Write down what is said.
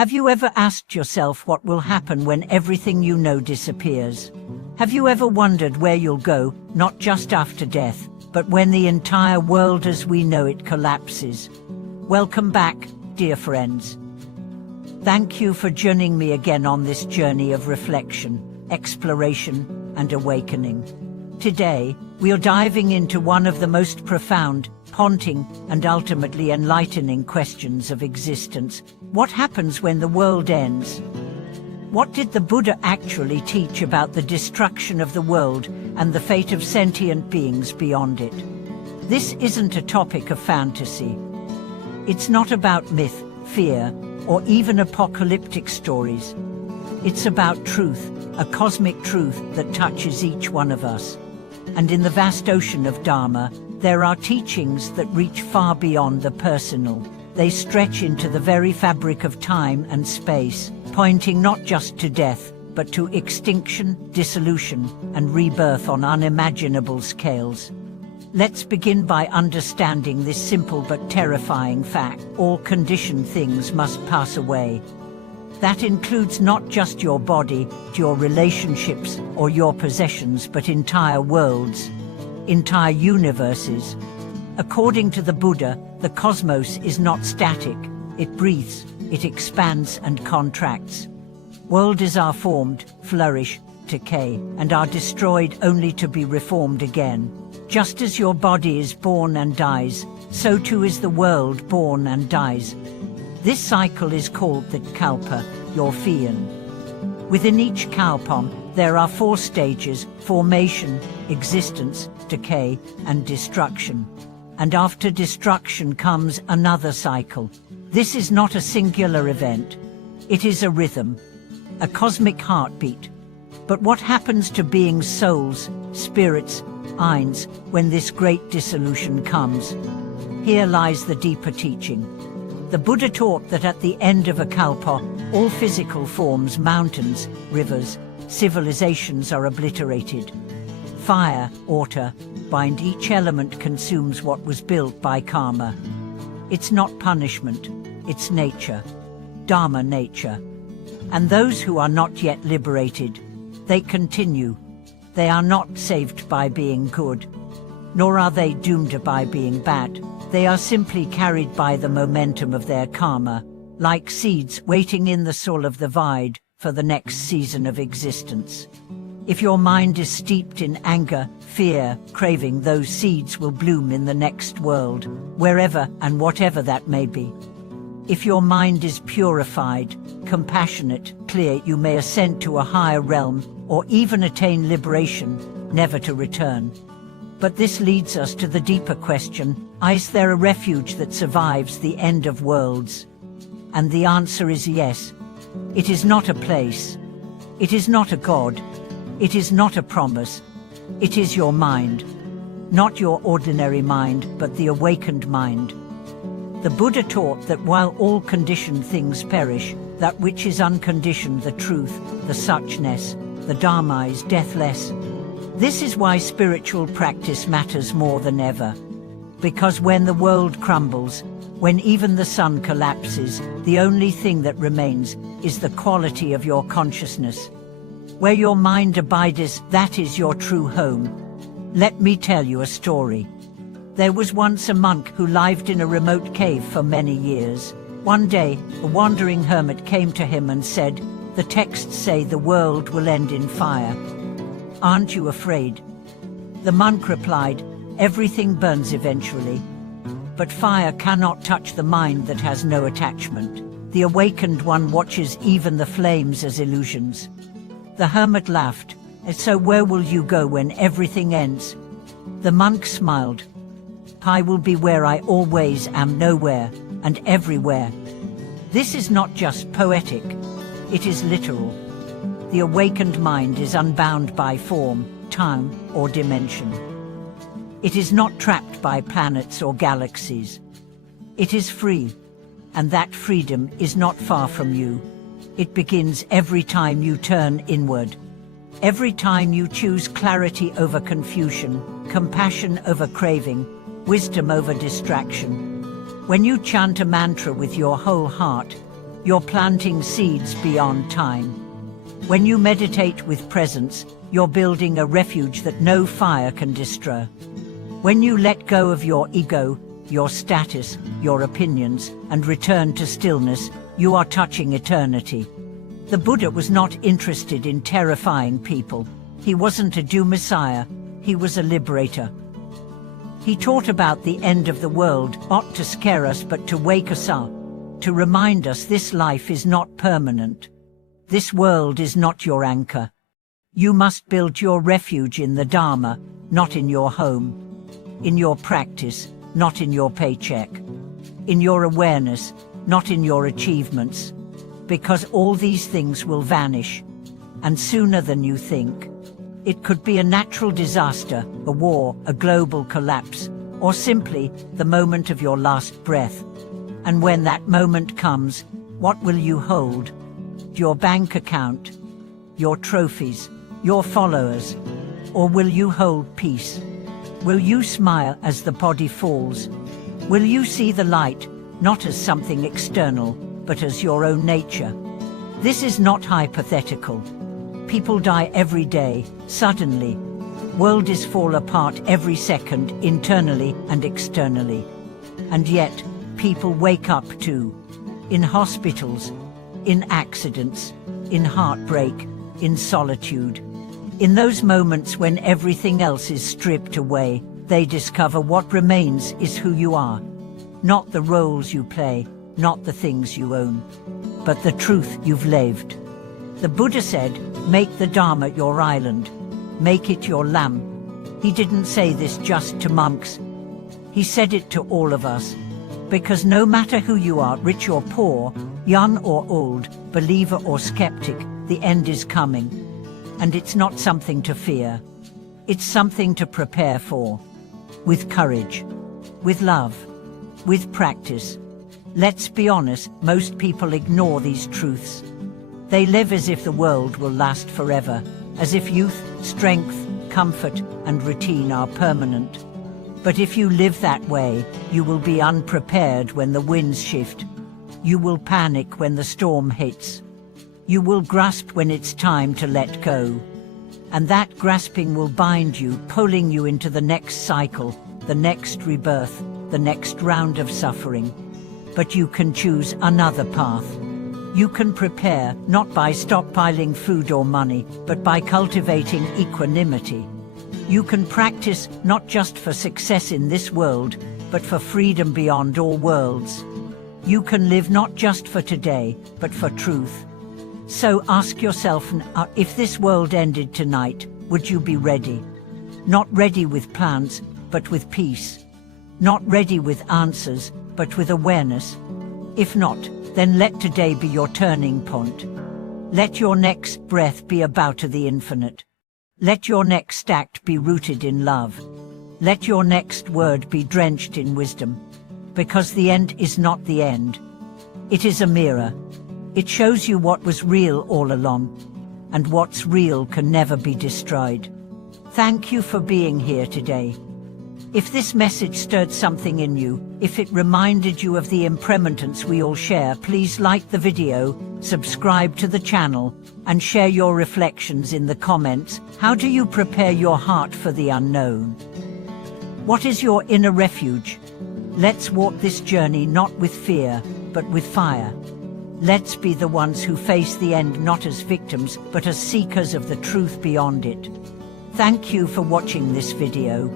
Have you ever asked yourself what will happen when everything you know disappears? Have you ever wondered where you'll go, not just after death, but when the entire world as we know it collapses? Welcome back, dear friends. Thank you for joining me again on this journey of reflection, exploration, and awakening. Today, we are diving into one of the most profound, haunting, and ultimately enlightening questions of existence. What happens when the world ends? What did the Buddha actually teach about the destruction of the world and the fate of sentient beings beyond it? This isn't a topic of fantasy. It's not about myth, fear, or even apocalyptic stories. It's about truth, a cosmic truth that touches each one of us. And in the vast ocean of Dharma, there are teachings that reach far beyond the personal. They stretch into the very fabric of time and space, pointing not just to death, but to extinction, dissolution, and rebirth on unimaginable scales. Let's begin by understanding this simple but terrifying fact. All conditioned things must pass away. That includes not just your body, your relationships, or your possessions, but entire worlds, entire universes. According to the Buddha, the cosmos is not static. It breathes, it expands and contracts. Worlds are formed, flourish, decay, and are destroyed only to be reformed again. Just as your body is born and dies, so too is the world born and dies. This cycle is called the kalpa, your fian. Within each kalpam, there are 4 stages: formation, existence, decay, and destruction. And after destruction comes another cycle. This is not a singular event. It is a rhythm, a cosmic heartbeat. But what happens to beings' souls, spirits, minds, when this great dissolution comes? Here lies the deeper teaching. The Buddha taught that at the end of a kalpa, all physical forms, mountains, rivers, civilizations are obliterated. Fire, water, wind, each element consumes what was built by karma. It's not punishment, it's nature, Dharma nature. And those who are not yet liberated, they continue. They are not saved by being good, nor are they doomed by being bad. They are simply carried by the momentum of their karma, like seeds waiting in the soil of the vine for the next season of existence. If your mind is steeped in anger, fear, craving, those seeds will bloom in the next world, wherever and whatever that may be. If your mind is purified, compassionate, clear, you may ascend to a higher realm or even attain liberation, never to return. But this leads us to the deeper question: is there a refuge that survives the end of worlds? And the answer is yes. It is not a place. It is not a god. It is not a promise. It is your mind. Not your ordinary mind, but the awakened mind. The Buddha taught that while all conditioned things perish, that which is unconditioned, the truth, the suchness, the Dharma, is deathless. This is why spiritual practice matters more than ever. Because when the world crumbles, when even the sun collapses, the only thing that remains is the quality of your consciousness. Where your mind abides, that is your true home. Let me tell you a story. There was once a monk who lived in a remote cave for many years. One day, a wandering hermit came to him and said, "The texts say the world will end in fire. Aren't you afraid?" The monk replied, "Everything burns eventually. But fire cannot touch the mind that has no attachment. The awakened one watches even the flames as illusions." The hermit laughed. "So where will you go when everything ends?" The monk smiled. "I will be where I always am, nowhere and everywhere." This is not just poetic, it is literal. The awakened mind is unbound by form, time, or dimension. It is not trapped by planets or galaxies. It is free, and that freedom is not far from you. It begins every time you turn inward. Every time you choose clarity over confusion, compassion over craving, wisdom over distraction. When you chant a mantra with your whole heart, you're planting seeds beyond time. When you meditate with presence, you're building a refuge that no fire can destroy. When you let go of your ego, your status, your opinions, and return to stillness, you are touching eternity. The Buddha was not interested in terrifying people. He wasn't a doom messiah, he was a liberator. He taught about the end of the world, not to scare us but to wake us up, to remind us this life is not permanent. This world is not your anchor. You must build your refuge in the Dharma, not in your home. In your practice, not in your paycheck. In your awareness, not in your achievements. Because all these things will vanish, and sooner than you think. It could be a natural disaster, a war, a global collapse, or simply the moment of your last breath. And when that moment comes, what will you hold? Your bank account, your trophies, your followers, or will you hold peace? Will you smile as the body falls? Will you see the light, not as something external, but as your own nature? This is not hypothetical. People die every day, suddenly. Worlds fall apart every second, internally and externally. And yet, people wake up too. In hospitals, in accidents, in heartbreak, in solitude. In those moments when everything else is stripped away, they discover what remains is who you are. Not the roles you play, not the things you own, but the truth you've lived. The Buddha said, make the Dharma your island, make it your lamp. He didn't say this just to monks. He said it to all of us. Because no matter who you are, rich or poor, young or old, believer or skeptic, the end is coming. And it's not something to fear. It's something to prepare for. With courage, with love, with practice. Let's be honest, most people ignore these truths. They live as if the world will last forever, as if youth, strength, comfort, and routine are permanent. But if you live that way, you will be unprepared when the winds shift. You will panic when the storm hits. You will grasp when it's time to let go. And that grasping will bind you, pulling you into the next cycle, the next rebirth, the next round of suffering. But you can choose another path. You can prepare, not by stockpiling food or money, but by cultivating equanimity. You can practice not just for success in this world, but for freedom beyond all worlds. You can live not just for today, but for truth. So ask yourself, if this world ended tonight, would you be ready? Not ready with plans, but with peace. Not ready with answers, but with awareness. If not, then let today be your turning point. Let your next breath be a bow to the infinite. Let your next act be rooted in love. Let your next word be drenched in wisdom. Because the end is not the end. It is a mirror. It shows you what was real all along. And what's real can never be destroyed. Thank you for being here today. If this message stirred something in you, if it reminded you of the impermanence we all share, please like the video, subscribe to the channel, and share your reflections in the comments. How do you prepare your heart for the unknown? What is your inner refuge? Let's walk this journey not with fear, but with fire. Let's be the ones who face the end not as victims, but as seekers of the truth beyond it. Thank you for watching this video.